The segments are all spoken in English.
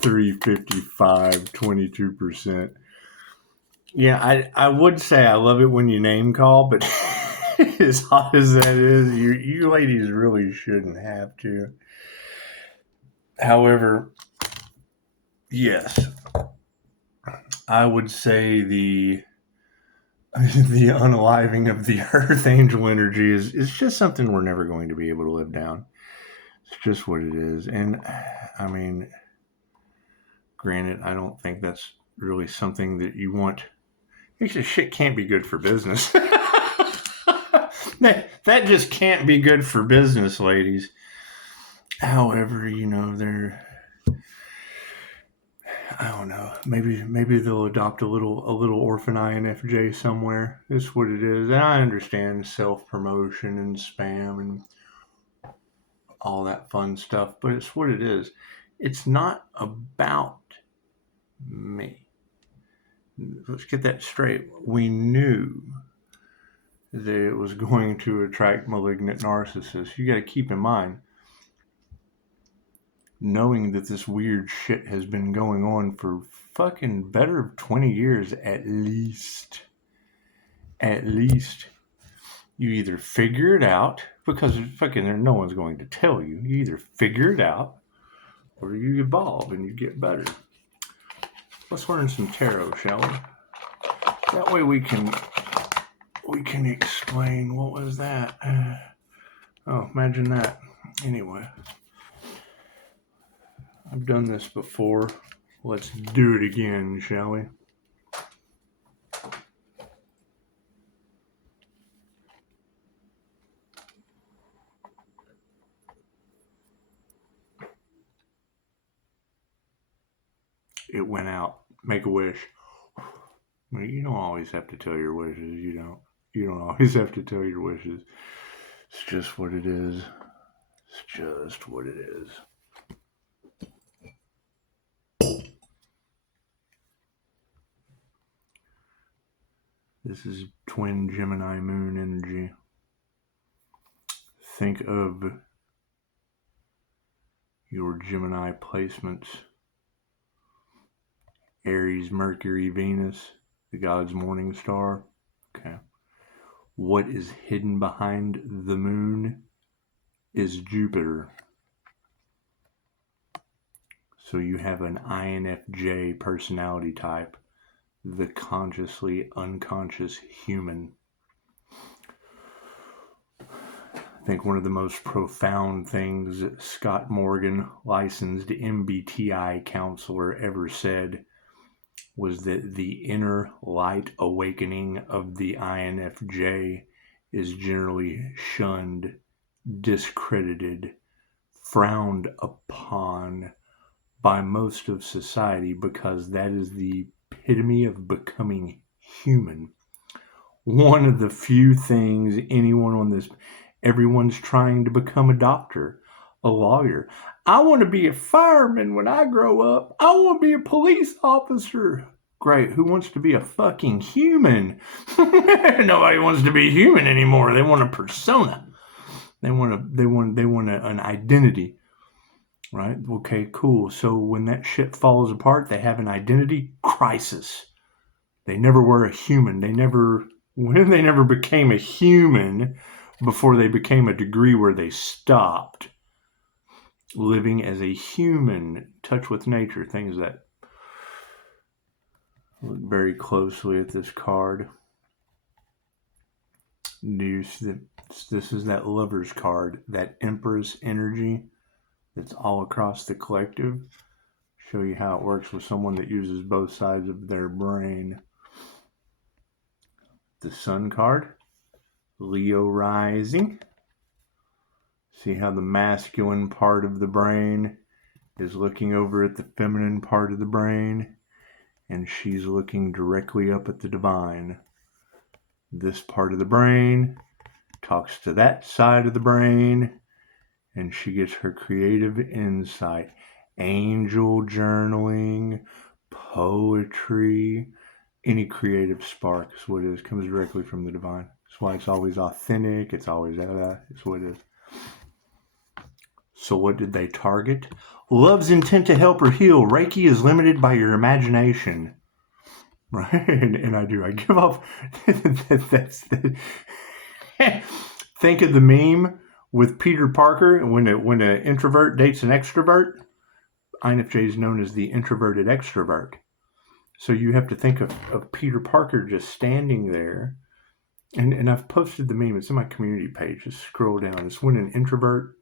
$355, 22%. Yeah, I would say I love it when you name call, but as hot as that is, you ladies really shouldn't have to. However, yes, I would say the unaliving of the earth angel energy is just something we're never going to be able to live down. It's just what it is. And I mean, granted, I don't think that's really something that you want. Actually, shit can't be good for business. That just can't be good for business, ladies. However, I don't know. Maybe they'll adopt a little orphan INFJ somewhere. It's what it is. And I understand self promotion and spam and all that fun stuff, but it's what it is. It's not about me. Let's get that straight. We knew that it was going to attract malignant narcissists. You got to keep in mind, knowing that this weird shit has been going on for fucking better 20 years at least. At least. You either figure it out, because fucking no one's going to tell you. You either figure it out, or you evolve and you get better. Let's learn some tarot, shall we? That way we can explain. What was that? Oh, imagine that. Anyway, I've done this before. Let's do it again, shall we? It went out. Make a wish. You don't always have to tell your wishes. You don't always have to tell your wishes. It's just what it is. It's just what it is. This is twin Gemini moon energy. Think of your Gemini placements. Aries, Mercury, Venus, the god's morning star. Okay. What is hidden behind the moon is Jupiter. So you have an INFJ personality type, the consciously unconscious human. I think one of the most profound things that Scott Morgan, licensed MBTI counselor, ever said was that the inner light awakening of the INFJ is generally shunned, discredited, frowned upon by most of society, because that is the epitome of becoming human. One of the few things everyone's trying to become a doctor, a lawyer. I want to be a fireman when I grow up. I want to be a police officer. Great. Who wants to be a fucking human? Nobody wants to be human anymore. They want a persona. They want an identity. Right? Okay, cool. So when that shit falls apart, they have an identity crisis. They never were a human. They never became a human before they became a degree where they stopped living as a human, touch with nature, things that. Look very closely at this card. This is that Lover's card, that Empress energy that's all across the collective. Show you how it works with someone that uses both sides of their brain. The Sun card, Leo rising. See how the masculine part of the brain is looking over at the feminine part of the brain, and she's looking directly up at the divine. This part of the brain talks to that side of the brain, and she gets her creative insight. Angel journaling, poetry, any creative spark is what it is. Comes directly from the divine. That's why it's always authentic. It's always it's what it is. So what did they target? Love's intent to help or heal. Reiki is limited by your imagination. Right? And I give off... Think of the meme with Peter Parker when an introvert dates an extrovert. INFJ is known as the introverted extrovert. So you have to think of Peter Parker just standing there. And I've posted the meme. It's in my community page. Just scroll down. It's when an introvert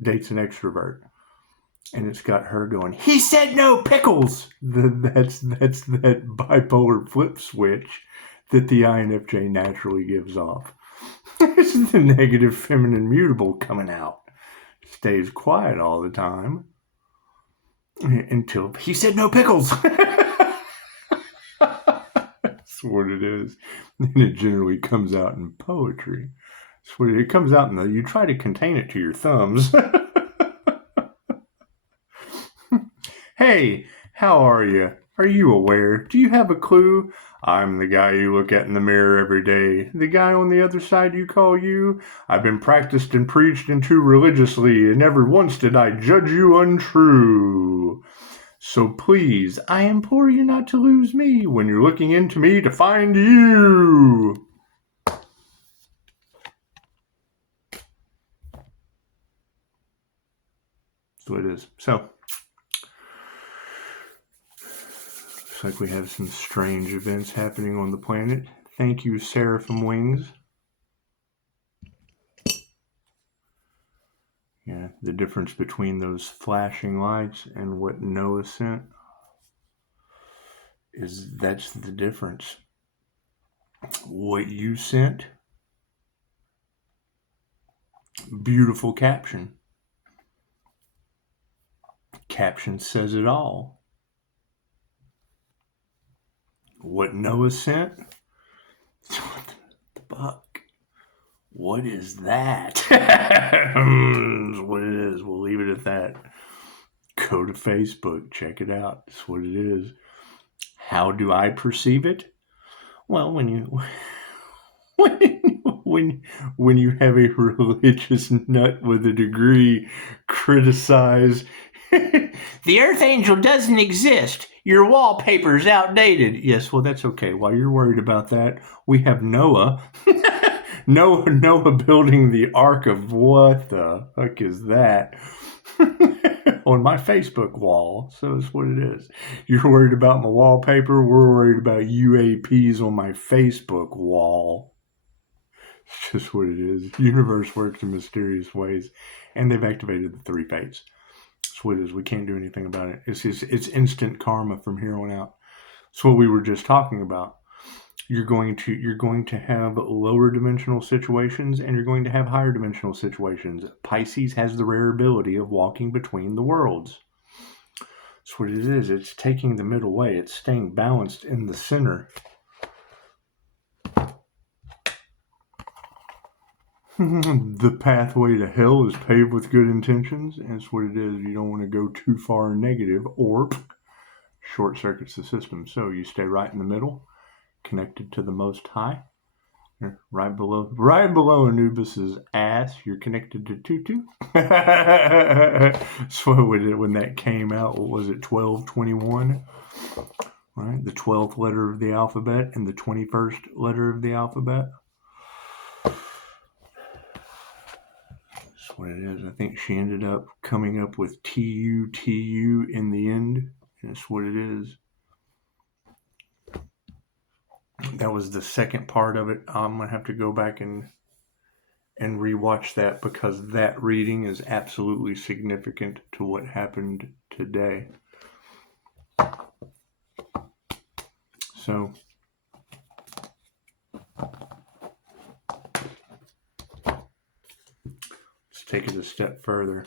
dates an extrovert. And it's got her going, he said no pickles. That's that bipolar flip switch that the INFJ naturally gives off. This is the negative feminine mutable coming out. Stays quiet all the time until he said no pickles. That's what it is. And it generally comes out in poetry. That's what it comes out in you try to contain it to your thumbs. Hey, how are you? Are you aware? Do you have a clue? I'm the guy you look at in the mirror every day. The guy on the other side you call you. I've been practiced and preached into religiously, and never once did I judge you untrue. So please, I implore you not to lose me when you're looking into me to find you. That's what it is. So, looks like we have some strange events happening on the planet. Thank you, Seraphim Wings. Yeah, the difference between those flashing lights and what Noah sent that's the difference. What you sent, beautiful caption. Caption says it all. What Noah sent, what the fuck? What is that? That's what it is. We'll leave it at that. Go to Facebook. Check it out. That's what it is. How do I perceive it? Well, when you have a religious nut with a degree criticize the Earth Angel doesn't exist. Your wallpaper's outdated. Yes, well, that's okay. While you're worried about that, we have Noah. Noah building the Ark of what the fuck is that? On my Facebook wall. So it's what it is. You're worried about my wallpaper. We're worried about UAPs on my Facebook wall. It's just what it is. The universe works in mysterious ways. And they've activated the 3 fates. That's what it is. We can't do anything about it. It's instant karma from here on out. It's what we were just talking about. You're going to have lower dimensional situations and you're going to have higher dimensional situations. Pisces has the rare ability of walking between the worlds. That's what it is. It's taking the middle way. It's staying balanced in the center. The pathway to hell is paved with good intentions. And that's what it is. You don't want to go too far negative or short circuits the system. So you stay right in the middle. Connected to the Most High, right below Anubis's ass. You're connected to Tutu. So when that came out, what was it? 1221, right? The 12th letter of the alphabet and the 21st letter of the alphabet. That's what it is. I think she ended up coming up with TU in the end. That's what it is. That was the second part of it. I'm going to have to go back and rewatch that because that reading is absolutely significant to what happened today. So, let's take it a step further.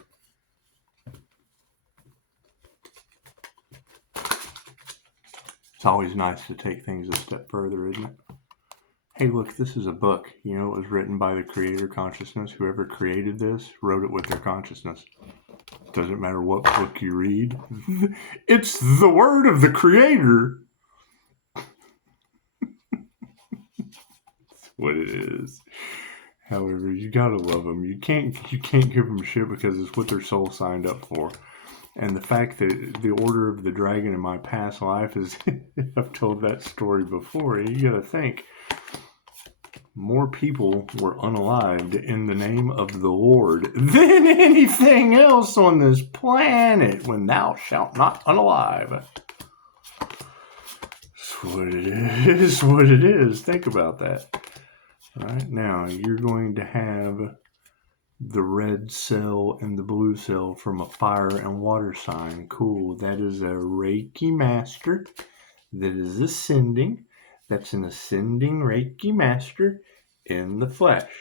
It's always nice to take things a step further, isn't it? Hey, look, this is a book. You know, it was written by the creator consciousness. Whoever created this wrote it with their consciousness. Doesn't matter what book you read. It's the word of the creator. That's what it is. However, you gotta love them. You can't give them shit because it's what their soul signed up for. And the fact that the Order of the Dragon in my past life is, I've told that story before. You gotta think, more people were unalived in the name of the Lord than anything else on this planet. When thou shalt not unalive. That's what it is. What it is. Think about that. All right, now you're going to have the red cell and the blue cell from a fire and water sign. Cool. That is a Reiki master that is ascending. That's an ascending Reiki master in the flesh.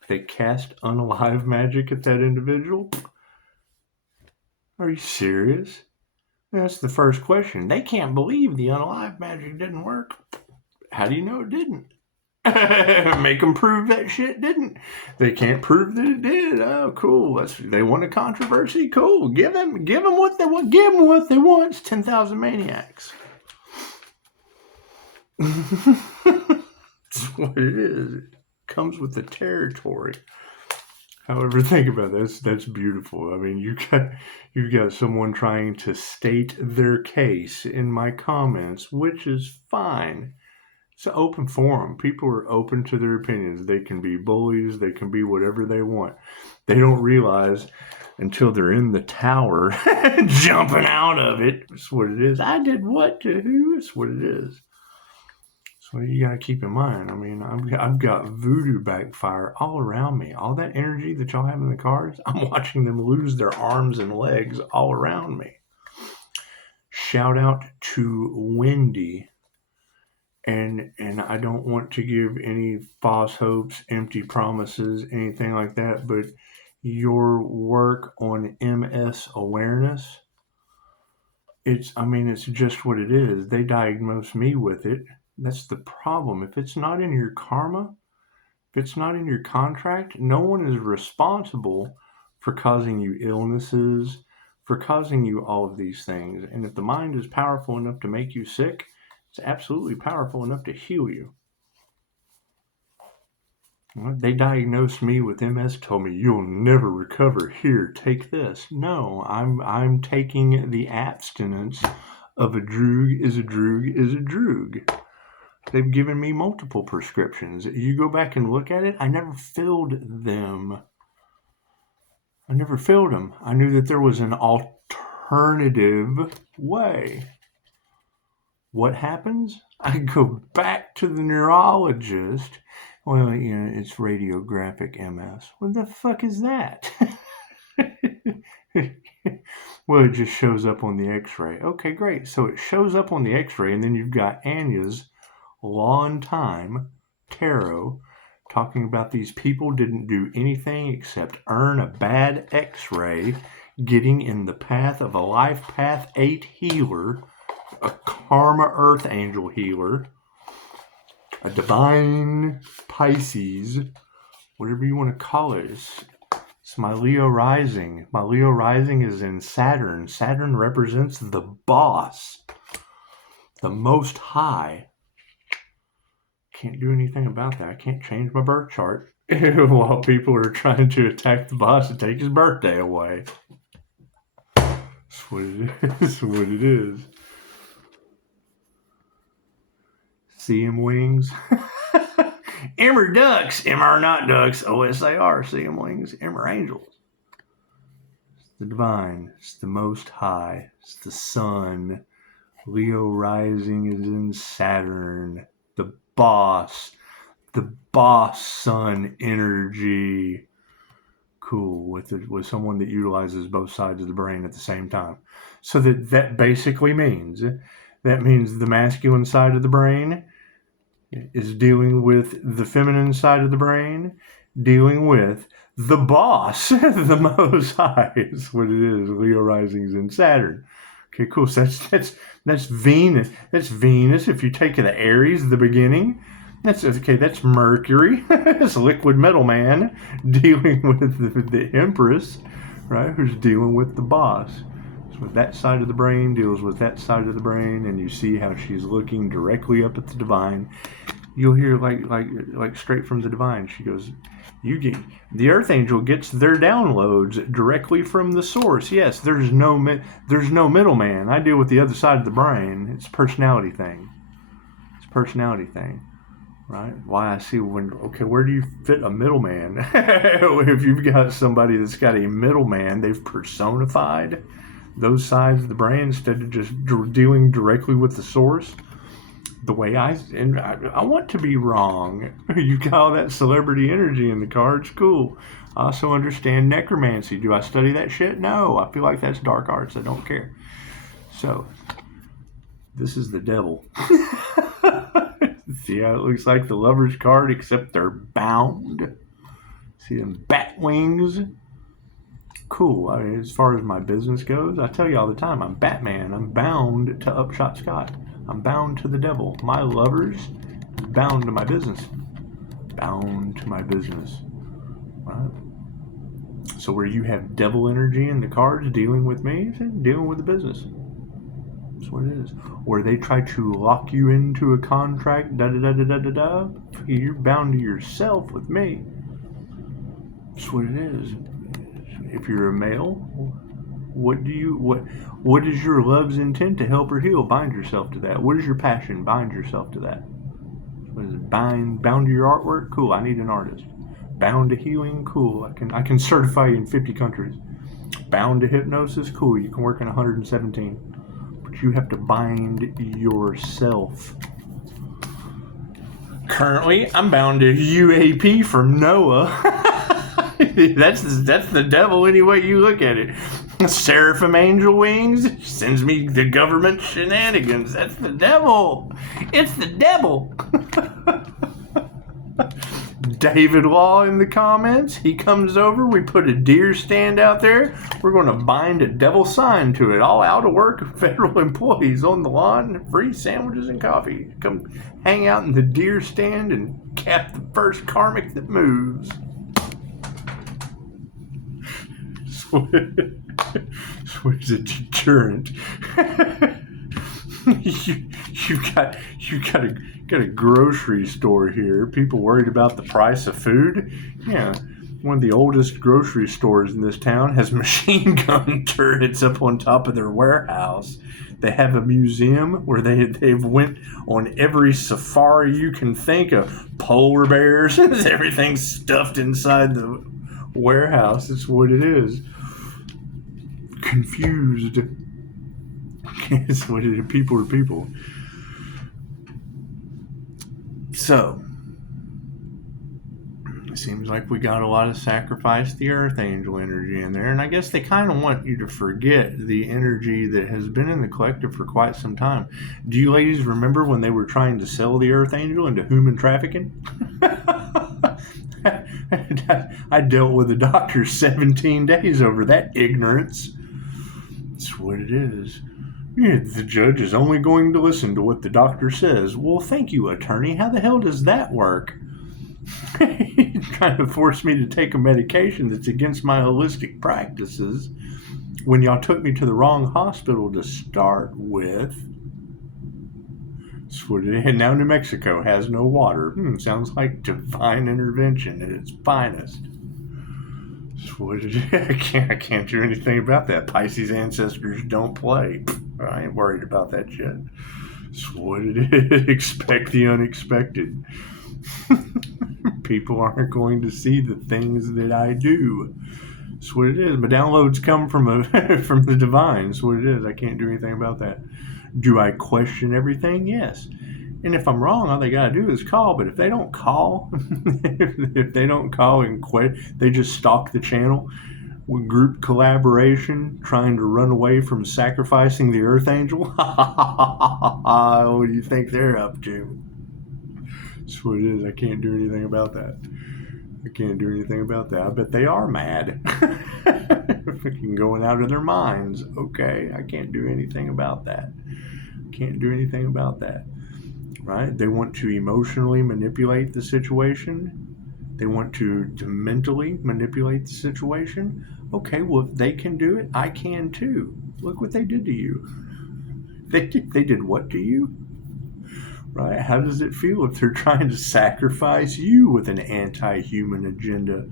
If they cast unalive magic at that individual, are you serious? That's the first question. They can't believe the unalive magic didn't work. How do you know it didn't? Make them prove that shit didn't. They can't prove that it did. Oh, cool. They want a controversy. Cool. Give them what they want. Give them what they want. It's 10,000 maniacs. That's what it is. It comes with the territory. However, think about this. That's beautiful. I mean, you've got someone trying to state their case in my comments, which is fine. It's an open forum. People are open to their opinions. They can be bullies. They can be whatever they want. They don't realize until they're in the tower, jumping out of it. That's what it is. I did what to who? That's what it is. So you got to keep in mind. I mean, I've got voodoo backfire all around me. All that energy that y'all have in the cards, I'm watching them lose their arms and legs all around me. Shout out to Wendy. And I don't want to give any false hopes, empty promises, anything like that, but your work on MS awareness, it's just what it is. They diagnosed me with it. That's the problem. If it's not in your karma, if it's not in your contract, no one is responsible for causing you illnesses, for causing you all of these things. And if the mind is powerful enough to make you sick, it's absolutely powerful enough to heal you. They diagnosed me with MS, told me you'll never recover. Here, take this. No, I'm taking the abstinence of a droog is a droog is a droog. They've given me multiple prescriptions. You go back and look at it, I never filled them. I knew that there was an alternative way. What happens? I go back to the neurologist. Well, it's radiographic MS. What the fuck is that? Well, it just shows up on the x-ray. Okay, great. So it shows up on the x-ray, and then you've got Anya's long time tarot talking about these people didn't do anything except earn a bad x-ray, getting in the path of a life path 8 healer, a karma earth angel healer, a divine Pisces, whatever you want to call it. It's my Leo rising. My Leo rising is in Saturn. Saturn represents the boss, the most high. Can't do anything about that. I can't change my birth chart while people are trying to attack the boss and take his birthday away. That's what it is. What it is. See him wings? Emmer ducks. Emmer not ducks. OSAR. See him wings. Emmer angels. It's the divine. It's the most high. It's the sun. Leo rising is in Saturn. The boss sun energy. Cool. With someone that utilizes both sides of the brain at the same time. So that basically means the masculine side of the brain is dealing with the feminine side of the brain, dealing with the boss, the most high is what it is. Leo risings in Saturn. Okay, cool. So that's Venus. That's Venus. If you take the Aries, the beginning, that's Mercury. It's liquid metal man dealing with the Empress, right? Who's dealing with the boss. So that side of the brain deals with that side of the brain, and you see how she's looking directly up at the divine. You'll hear like straight from the divine. She goes, the Earth Angel gets their downloads directly from the source. Yes, there's no middleman. I deal with the other side of the brain. It's a personality thing. Right? Why I see where do you fit a middleman? If you've got somebody that's got a middleman, they've personified those sides of the brain instead of just dealing directly with the source. The way I want to be wrong. You got all that celebrity energy in the cards. Cool. I also understand necromancy. Do I study that shit? No. I feel like that's dark arts. I don't care. So, this is the devil. See how it looks like the Lover's card, except they're bound. See them bat wings? Cool. I mean, as far as my business goes, I tell you all the time, I'm Batman. I'm bound to Upshotscott. I'm bound to the devil. My lovers, bound to my business. Bound to my business. Right? So where you have devil energy in the cards dealing with me, dealing with the business. That's what it is. Or they try to lock you into a contract, you're bound to yourself with me. That's what it is. If you're a male, what is your love's intent to help or heal? Bind yourself to that. What is your passion? Bind yourself to that. What is it? Bound to your artwork? Cool, I need an artist. Bound to healing? Cool, I can certify you in 50 countries. Bound to hypnosis? Cool, you can work in 117. But you have to bind yourself. Currently, I'm bound to UAP from Noah. That's the devil any way you look at it. Seraphim angel wings sends me the government shenanigans. That's the devil. It's the devil. David Law in the comments. He comes over. We put a deer stand out there. We're going to bind a devil sign to it. All out of work federal employees on the lawn. Free sandwiches and coffee. Come hang out in the deer stand and cap the first karmic that moves. Switch a deterrent. You've got a grocery store here. People worried about the price of food. Yeah, one of the oldest grocery stores in this town has machine gun turrets up on top of their warehouse. They have a museum where they've went on every safari you can think of. Polar bears, everything's stuffed inside the warehouse. That's what it is. Confused. It's what it is. People are people. So, it seems like we got a lot of sacrifice the Earth Angel energy in there, and I guess they kind of want you to forget the energy that has been in the collective for quite some time. Do you ladies remember when they were trying to sell the Earth Angel into human trafficking? I dealt with a doctor 17 days over that ignorance. That's what it is. Yeah, the judge is only going to listen to what the doctor says. Well, thank you, attorney. How the hell does that work? Trying to force me to take a medication that's against my holistic practices when y'all took me to the wrong hospital to start with. That's what it is. And now New Mexico has no water. Sounds like divine intervention at its finest. That's what it is. I can't do anything about that. Pisces ancestors don't play. I ain't worried about that shit. That's what it is. Expect the unexpected. People aren't going to see the things that I do. That's what it is. My downloads come from the divine. That's what it is. I can't do anything about that. Do I question everything? Yes. And if I'm wrong, all they got to do is call. But if they don't call, if they don't call and quit, they just stalk the channel with group collaboration, trying to run away from sacrificing the Earth Angel. What do you think they're up to? That's what it is. I can't do anything about that. I bet they are mad. Fucking going out of their minds. Okay, I can't do anything about that. Right? They want to emotionally manipulate the situation. They want to mentally manipulate the situation. Okay, well, if they can do it, I can too. Look what they did to you. They did what to you? right? How does it feel if they're trying to sacrifice you with an anti-human agenda?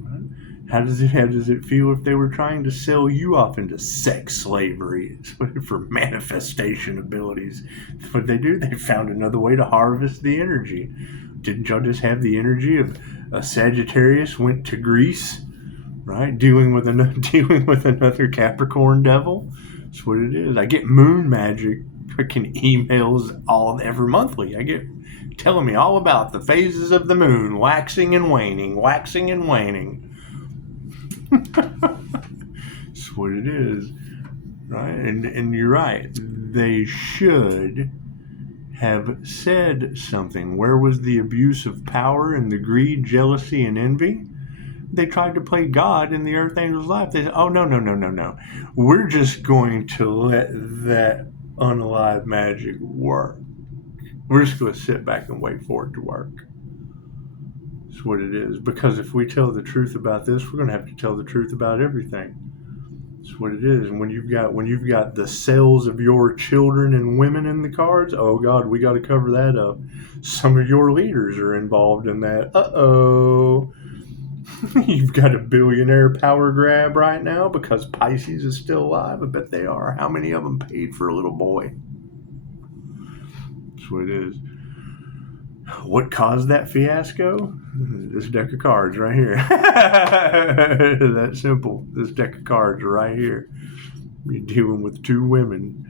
Right? How does it feel if they were trying to sell you off into sex slavery for manifestation abilities? What they do? They found another way to harvest the energy. Didn't y'all just have the energy of a Sagittarius went to Greece, right? Dealing with another Capricorn devil. That's what it is. I get moon magic freaking emails every monthly. I get telling me all about the phases of the moon, waxing and waning. That's what it is, right? And you're right. They should have said something. Where was the abuse of power and the greed, jealousy, and envy? They tried to play God in the Earth Angel's life. They said, oh, no. We're just going to let that unalive magic work. We're just going to sit back and wait for it to work. That's what it is. Because if we tell the truth about this, we're going to have to tell the truth about everything. That's what it is. And when you've got the sales of your children and women in the cards, oh God, we got to cover that up. Some of your leaders are involved in that. Uh-oh. You've got a billionaire power grab right now because Pisces is still alive. I bet they are. How many of them paid for a little boy? That's what it is. What caused that fiasco? This deck of cards right here. That simple. This deck of cards right here. You're dealing with two women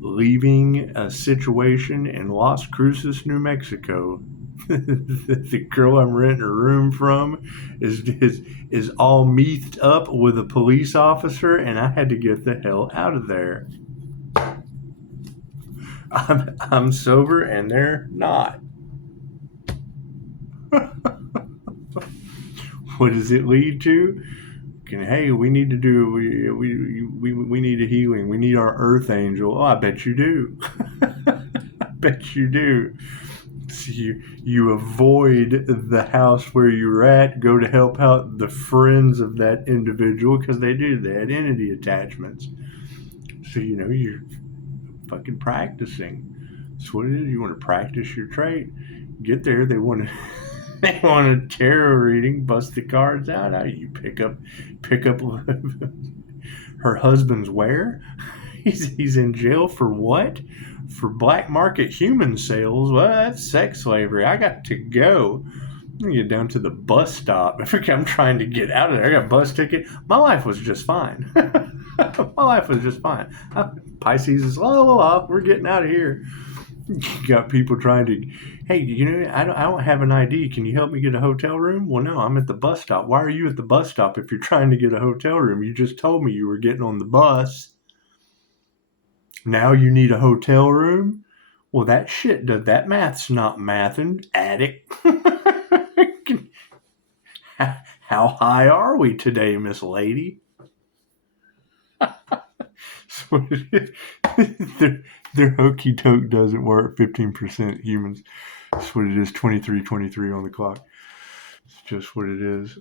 leaving a situation in Las Cruces, New Mexico. The girl I'm renting a room from is all methed up with a police officer, and I had to get the hell out of there. I'm sober, and they're not. What does it lead to? Hey, we need to do we need a healing. We need our Earth Angel. Oh, I bet you do. I bet you do. So you avoid the house where you're at, go to help out the friends of that individual because they had entity attachments. So you're fucking practicing. That's what it is. You want to practice your trait. Get there. They want a tarot reading. Bust the cards out. How you pick up her husband's where? He's in jail for what? For black market human sales. Well, that's sex slavery. I got to go. I'm gonna get down to the bus stop. I'm trying to get out of there. I got a bus ticket. My life was just fine. Pisces is we're getting out of here. You got people trying to, hey, I don't have an ID. Can you help me get a hotel room? Well, no, I'm at the bus stop. Why are you at the bus stop if you're trying to get a hotel room? You just told me you were getting on the bus. Now you need a hotel room? Well, that math's not mathing, addict. How high are we today, Miss Lady? Their hokey toke doesn't work. 15% humans. That's what it is. 23 on the clock. It's just what it is.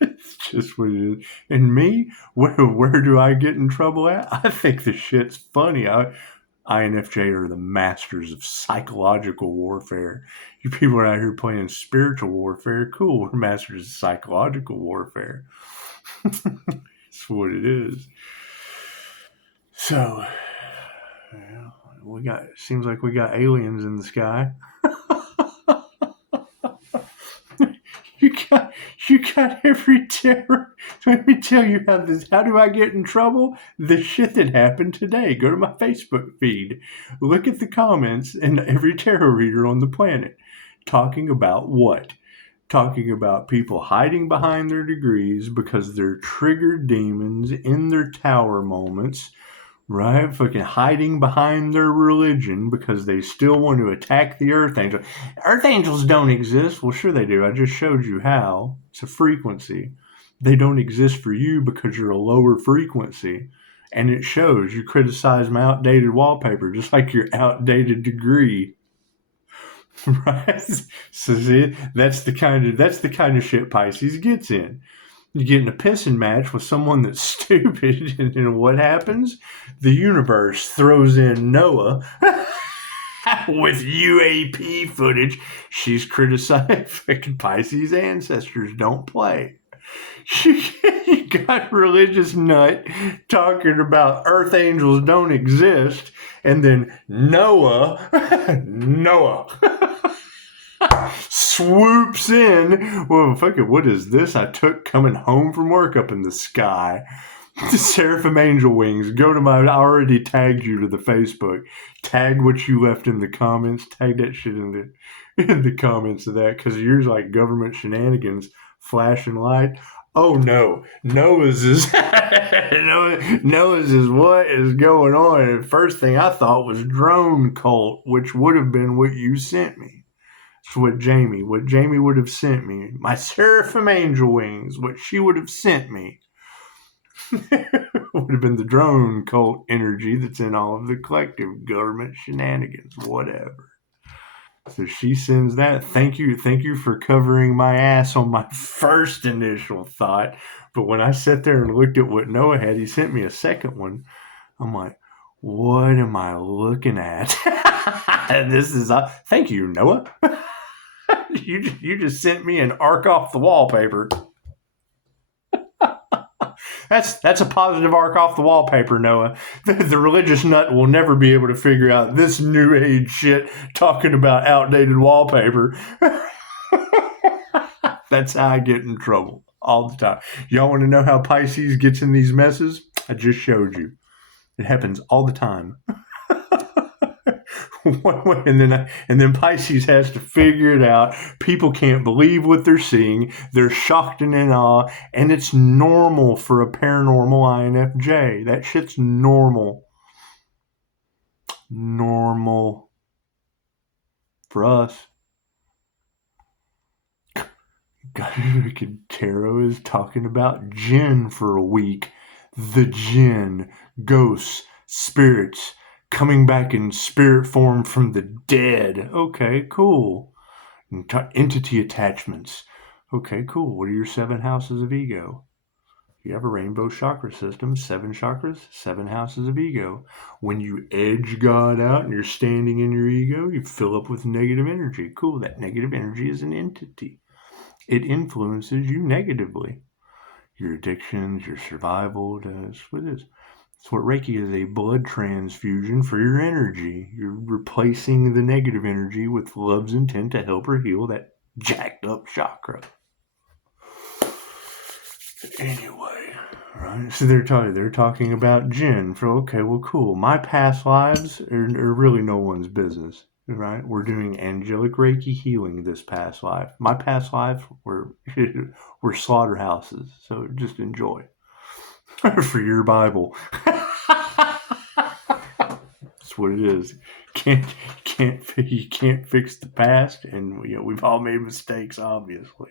It's just what it is. And me, where do I get in trouble at? I think the shit's funny. INFJ are the masters of psychological warfare. You people are out here playing spiritual warfare. Cool, we're masters of psychological warfare. That's what it is. So, seems like we got aliens in the sky. You got every terror. Let me tell you how do I get in trouble? The shit that happened today. Go to my Facebook feed. Look at the comments and every tarot reader on the planet. Talking about what? Talking about people hiding behind their degrees because they're triggered demons in their tower moments. Right? Fucking hiding behind their religion because they still want to attack the Earth Angel. Earth Angels don't exist. Well, sure they do. I just showed you how. It's a frequency. They don't exist for you because you're a lower frequency. And it shows. You criticize my outdated wallpaper just like your outdated degree. Right? So see, that's the kind of shit Pisces gets in. You get in a pissing match with someone that's stupid, and what happens? The universe throws in Noah with UAP footage. She's criticized fucking Pisces ancestors don't play. You got religious nut talking about earth angels don't exist, and then Noah swoops in. Well, fuck it, what is this I took coming home from work up in the sky? The Seraphim Angel Wings. Go to I already tagged you to the Facebook. Tag what you left in the comments. Tag that shit in the comments of that, because yours like government shenanigans, flashing light. Oh no, Noah's is Noah's is what is going on. And first thing I thought was drone cult, which would have been what you sent me. It's what Jamie would have sent me. My Seraphim Angel Wings, what she would have sent me. Would have been the drone cult energy that's in all of the collective government shenanigans, whatever. So she sends that. Thank you for covering my ass on my first initial thought. But when I sat there and looked at what Noah had, he sent me a second one. I'm like, what am I looking at? This is thank you, Noah. You just sent me an arc off the wallpaper. That's a positive arc off the wallpaper, Noah. The religious nut will never be able to figure out this new age shit talking about outdated wallpaper. That's how I get in trouble all the time. Y'all want to know how Pisces gets in these messes? I just showed you. It happens all the time. And then Pisces has to figure it out. People can't believe what they're seeing. They're shocked and in awe, and it's normal for a paranormal INFJ. That shit's normal. Normal for us. Tarot is talking about jinn for a week. The jinn, ghosts, spirits, coming back in spirit form from the dead. Okay, cool. Entity attachments. Okay, cool. What are your 7 houses of ego? You have a rainbow chakra system, 7 chakras, 7 houses of ego. When you edge God out and you're standing in your ego, you fill up with negative energy. Cool. That negative energy is an entity. It influences you negatively. Your addictions, your survival, that's what it is. That's what Reiki is, a blood transfusion for your energy. You're replacing the negative energy with love's intent to help her heal that jacked up chakra. Anyway, right? So they're talking about jinn. For okay, well, cool. My past lives are really no one's business, right? We're doing angelic Reiki healing this past life. My past life were slaughterhouses. So just enjoy for your Bible. That's what it is. You can't fix the past, and we've all made mistakes, obviously.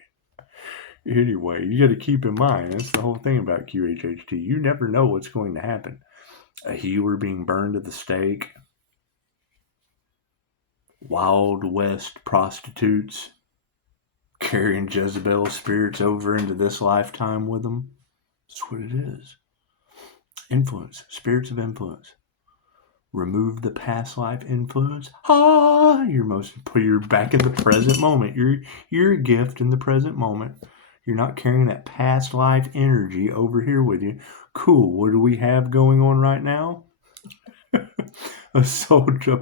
Anyway, you got to keep in mind, that's the whole thing about QHHT. You never know what's going to happen. A healer being burned at the stake, Wild West prostitutes carrying Jezebel spirits over into this lifetime with them. That's what it is. Influence, spirits of influence. Remove the past life influence. You're back in the present moment. You're a gift in the present moment. You're not carrying that past life energy over here with you. Cool. What do we have going on right now? A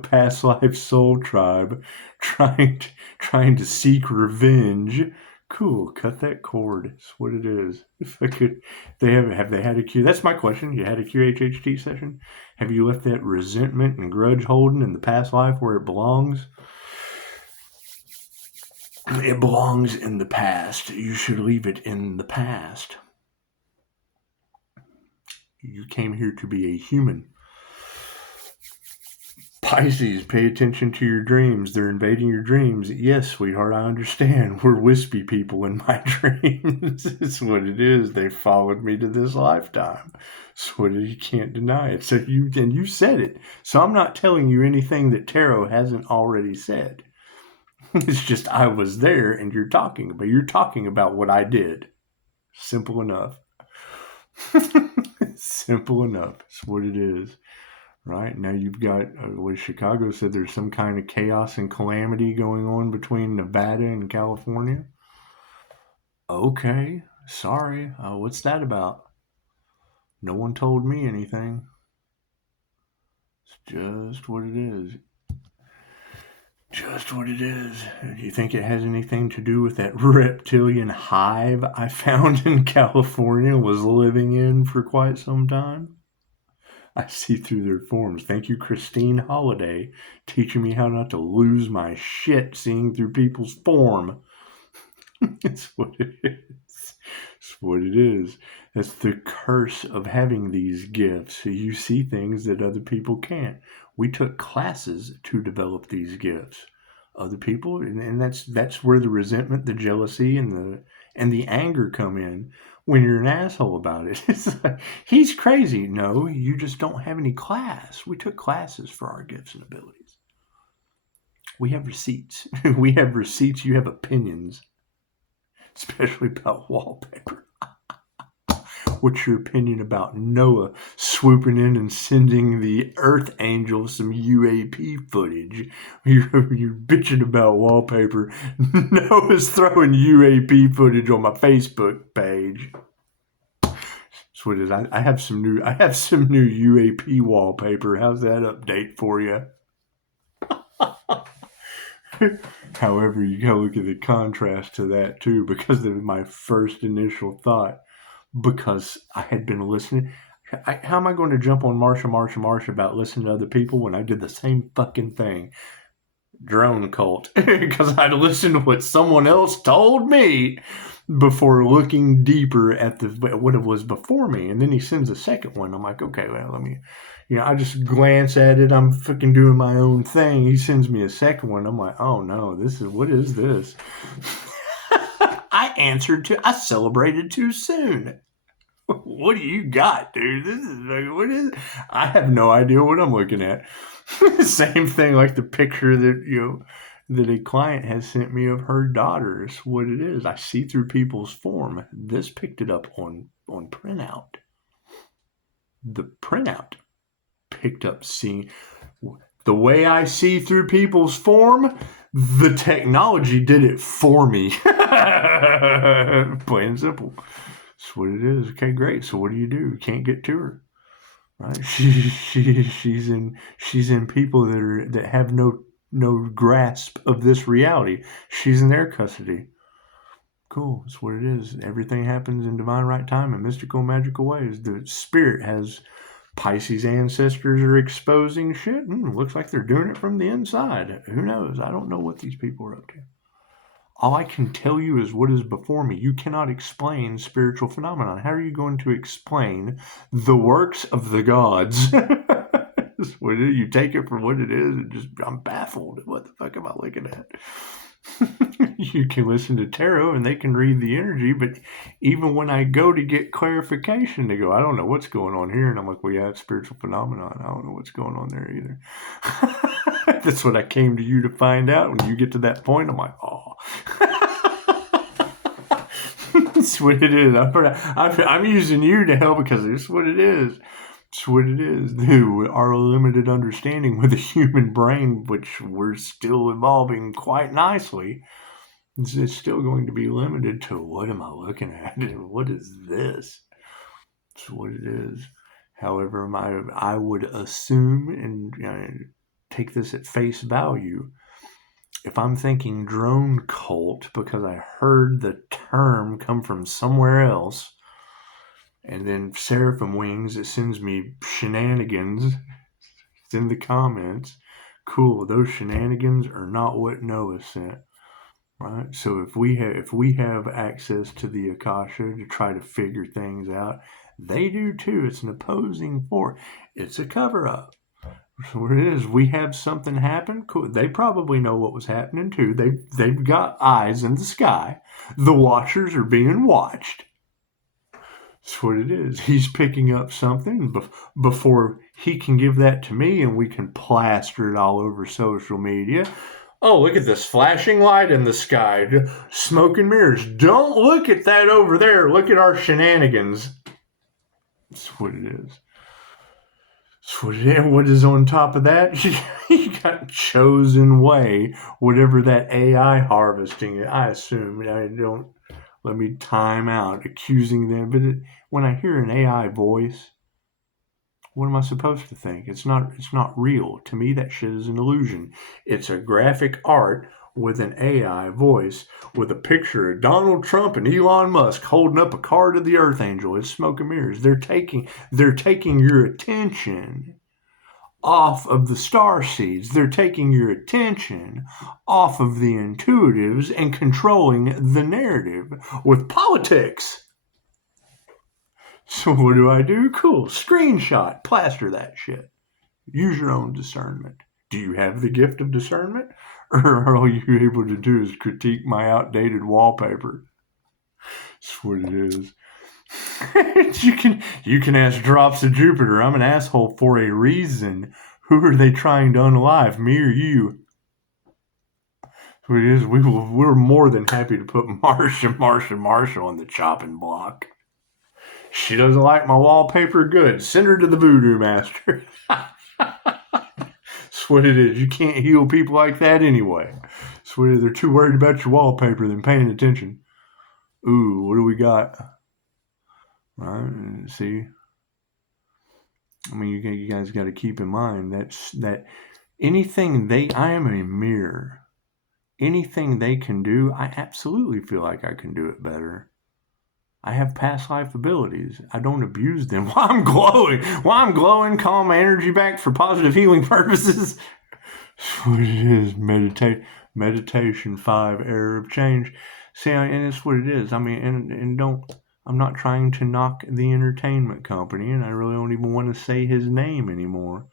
past life soul tribe trying to seek revenge. Cool. Cut that cord. That's what it is. If I could, have they had a Q? That's my question. You had a QHHT session? Have you left that resentment and grudge holding in the past life where it belongs? It belongs in the past. You should leave it in the past. You came here to be a human. Pisces, pay attention to your dreams. They're invading your dreams. Yes, sweetheart, I understand. We're wispy people in my dreams. It's what it is. They followed me to this lifetime. So you can't deny it. So you said it. So I'm not telling you anything that tarot hasn't already said. It's just I was there, and you're talking about what I did. Simple enough. Simple enough. It's what it is. Right? Now you've got, what Chicago said, there's some kind of chaos and calamity going on between Nevada and California. Okay. Sorry. What's that about? No one told me anything. It's just what it is. Just what it is. Do you think it has anything to do with that reptilian hive I found in California, was living in for quite some time? I see through their forms. Thank you, Christine Holiday, teaching me how not to lose my shit seeing through people's form. It's what it is. It's what it is. That's the curse of having these gifts. You see things that other people can't. We took classes to develop these gifts. Other people, and that's where the resentment, the jealousy, and the anger come in when you're an asshole about it. It's like, he's crazy. No, you just don't have any class. We took classes for our gifts and abilities. We have receipts. We have receipts. You have opinions, especially about wallpaper. What's your opinion about Noah swooping in and sending the Earth Angel some UAP footage? You're bitching about wallpaper. Noah's throwing UAP footage on my Facebook page. That's what it is. I have some new UAP wallpaper. How's that update for you? However, you gotta look at the contrast to that too, because of my first initial thought. Because I had been listening. How am I going to jump on Marsha about listening to other people when I did the same fucking thing? Drone cult. Because I'd listened to what someone else told me before looking deeper at what it was before me. And then he sends a second one. I'm like, okay, well, let me, I just glance at it. I'm fucking doing my own thing. He sends me a second one. I'm like, oh no, what is this? I celebrated too soon. What do you got, dude? This is like, what is? I have no idea what I'm looking at. Same thing like the picture that a client has sent me of her daughter. It's what it is. I see through people's form. This picked it up on printout. The printout picked up seeing the way I see through people's form. The technology did it for me. Plain and simple. That's what it is. Okay, great. So what do? You can't get to her, right? She's in people that have no grasp of this reality. She's in their custody. Cool. That's what it is. Everything happens in divine right time and mystical, magical ways. The spirit has Pisces ancestors are exposing shit. Looks like they're doing it from the inside. Who knows? I don't know what these people are up to. All I can tell you is what is before me. You cannot explain spiritual phenomenon. How are you going to explain the works of the gods? You take it for what it is, and I'm baffled. What the fuck am I looking at? You can listen to tarot and they can read the energy, but even when I go to get clarification, they go, I don't know what's going on here. And I'm like, well, yeah, it's spiritual phenomenon. I don't know what's going on there either. That's what I came to you to find out. When you get to that point, I'm like, oh. That's what it is. I'm using you to help because it's what it is. It's what it is. Our limited understanding with the human brain, which we're still evolving quite nicely, it's still going to be limited to what am I looking at? What is this? It's what it is. However, I would assume and take this at face value. If I'm thinking drone cult because I heard the term come from somewhere else, and then Seraphim Wings, it sends me Shenanigans. It's in the comments. Cool. Those shenanigans are not what Noah sent. Right? So if we have access to the Akasha to try to figure things out, they do too. It's an opposing force. It's a cover-up. So what it is, we have something happen. Cool. They probably know what was happening too. They've got eyes in the sky. The watchers are being watched. That's what it is. He's picking up something before he can give that to me and we can plaster it all over social media. Oh, look at this flashing light in the sky. Smoke and mirrors. Don't look at that over there. Look at our shenanigans. That's what it is. That's what it is. What is on top of that? You got chosen way, whatever that AI harvesting. I assume. I don't. Let me time out accusing them. But when I hear an AI voice, what am I supposed to think? It's not real. To me, that shit is an illusion. It's a graphic art with an AI voice with a picture of Donald Trump and Elon Musk holding up a card of the Earth Angel. It's smoke and mirrors. They're taking your attention off of the star seeds. They're taking your attention off of the intuitives and controlling the narrative with politics. So what do? Cool. Screenshot. Plaster that shit. Use your own discernment. Do you have the gift of discernment? Or all you're able to do is critique my outdated wallpaper? That's what it is. You can ask Drops of Jupiter. I'm an asshole for a reason. Who are they trying to unalive, me or you? That's what it is. We're more than happy to put Marsha on the chopping block. She doesn't like my wallpaper. Good. Send her to the voodoo master. That's what it is. You can't heal people like that anyway. That's what it is. They're too worried about your wallpaper than paying attention. Ooh, what do we got? All right, see. I mean, you guys got to keep in mind that anything I am a mirror. Anything they can do, I absolutely feel like I can do it better. I have past life abilities. I don't abuse them while I'm glowing, calling my energy back for positive healing purposes. That's what it is. Meditation 5, error of change. See, and it's what it is. I mean, and I'm not trying to knock the entertainment company, and I really don't even want to say his name anymore.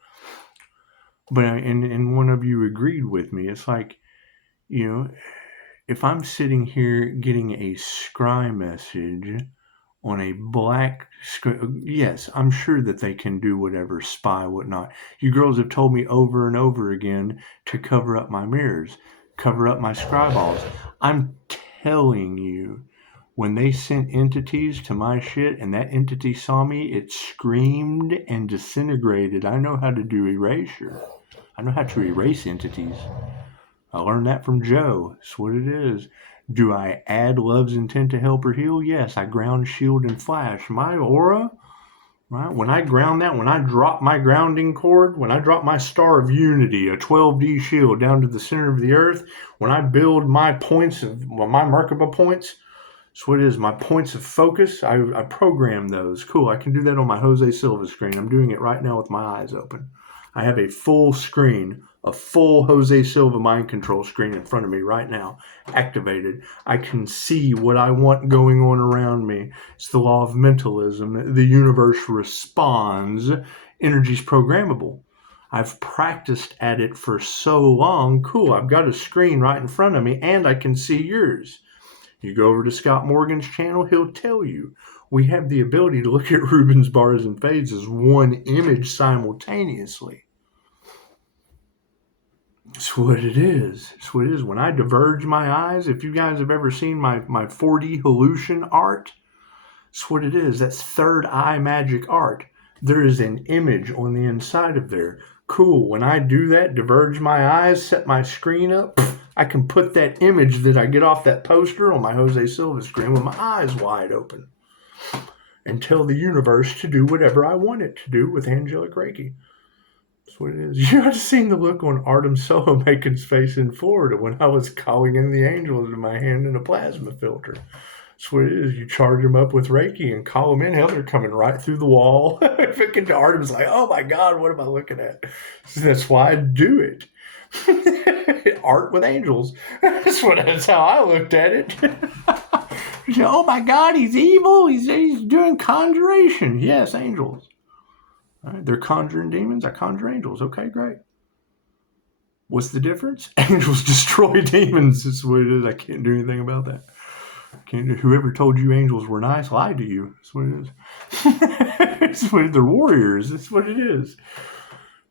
But, and one of you agreed with me. It's like, if I'm sitting here getting a scry message on a black screen, yes, I'm sure that they can do whatever, spy, whatnot. You girls have told me over and over again to cover up my mirrors, cover up my scry balls. I'm telling you, when they sent entities to my shit and that entity saw me, it screamed and disintegrated. I know how to do erasure. I know how to erase entities. I learned that from Joe. That's what it is. Do I add love's intent to help or heal? Yes, I ground, shield, and flash. My aura, right? When I ground that, when I drop my grounding cord, when I drop my star of unity, a 12D shield down to the center of the earth, when I build my points of my Merkaba points, that's what it is. My points of focus, I program those. Cool. I can do that on my Jose Silva screen. I'm doing it right now with my eyes open. I have a full screen, a full Jose Silva mind control screen in front of me right now, activated. I can see what I want going on around me. It's the law of mentalism. The universe responds. Energy's programmable. I've practiced at it for so long. Cool. I've got a screen right in front of me, and I can see yours. You go over to Scott Morgan's channel, he'll tell you. We have the ability to look at Rubens bars and fades as one image simultaneously. That's what it is. That's what it is. When I diverge my eyes, if you guys have ever seen my 4D hallucination art, that's what it is. That's third eye magic art. There is an image on the inside of there. Cool. When I do that, diverge my eyes, set my screen up, I can put that image that I get off that poster on my Jose Silva screen with my eyes wide open and tell the universe to do whatever I want it to do with angelic Reiki. That's what it is. You have seen the look on Artem Solomakin's face in Florida when I was calling in the angels in my hand in a plasma filter. That's what it is. You charge them up with Reiki and call them in. Hell, they're coming right through the wall. Artem's like, oh my God, what am I looking at? That's why I do it. Art with angels. That's how I looked at it. Oh my God, he's evil. He's doing conjuration. Yes, angels. All right, they're conjuring demons. I conjure angels. Okay, great. What's the difference? Angels destroy demons. That's what it is. I can't do anything about that. Whoever told you angels were nice lied to you. That's what it is. That's what they're warriors. That's what it is.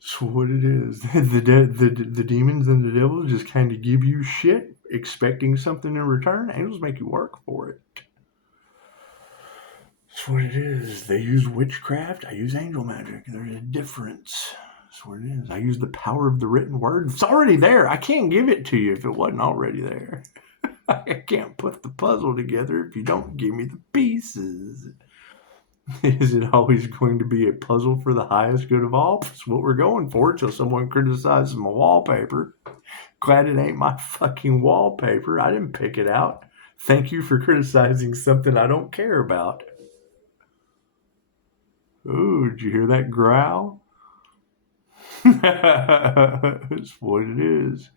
That's what it is. The demons and the devils just kind of give you shit, expecting something in return. Angels make you work for it. That's what it is. They use witchcraft. I use angel magic. There's a difference. That's what it is. I use the power of the written word. It's already there. I can't give it to you if it wasn't already there. I can't put the puzzle together if you don't give me the pieces. Is it always going to be a puzzle for the highest good of all? That's what we're going for till someone criticizes my wallpaper. Glad it ain't my fucking wallpaper. I didn't pick it out. Thank you for criticizing something I don't care about. Ooh, did you hear that growl? That's what it is.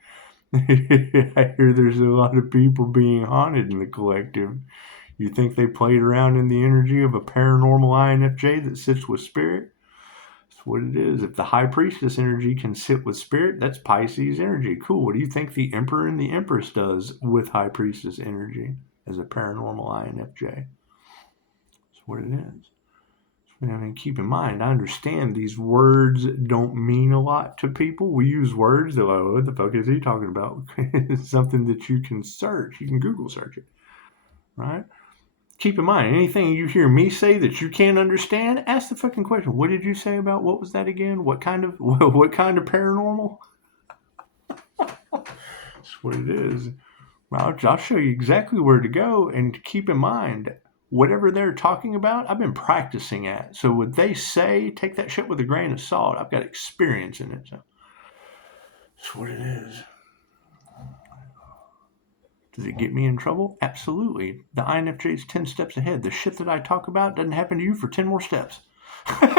I hear there's a lot of people being haunted in the collective. You think they played around in the energy of a paranormal INFJ that sits with spirit? That's what it is. If the high priestess energy can sit with spirit, that's Pisces energy. Cool. What do you think the Emperor and the Empress does with high priestess energy as a paranormal INFJ? That's what it is. I mean, keep in mind, I understand these words don't mean a lot to people. We use words, they're like, what the fuck is he talking about? It's something that you can search. You can Google search it, right? Keep in mind, anything you hear me say that you can't understand, ask the fucking question. What did you say about, what was that again? What kind of paranormal? That's what it is. I'll show you exactly where to go, and keep in mind, whatever they're talking about, I've been practicing at. So what they say, take that shit with a grain of salt. I've got experience in it. So that's what it is. Does it get me in trouble? Absolutely. The INFJ is 10 steps ahead. The shit that I talk about doesn't happen to you for 10 more steps. That's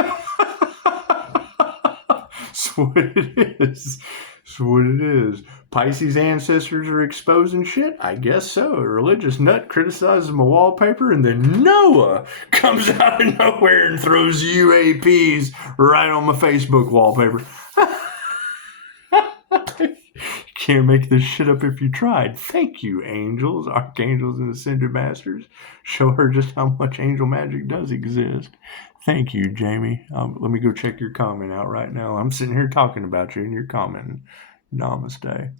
what it is. That's what it is. Pisces ancestors are exposing shit? I guess so. A religious nut criticizes my wallpaper, and then Noah comes out of nowhere and throws UAPs right on my Facebook wallpaper. You can't make this shit up if you tried. Thank you, angels, archangels, and ascended masters. Show her just how much angel magic does exist. Thank you, Jamie. Let me go check your comment out right now. I'm sitting here talking about you, and you're commenting. Namaste.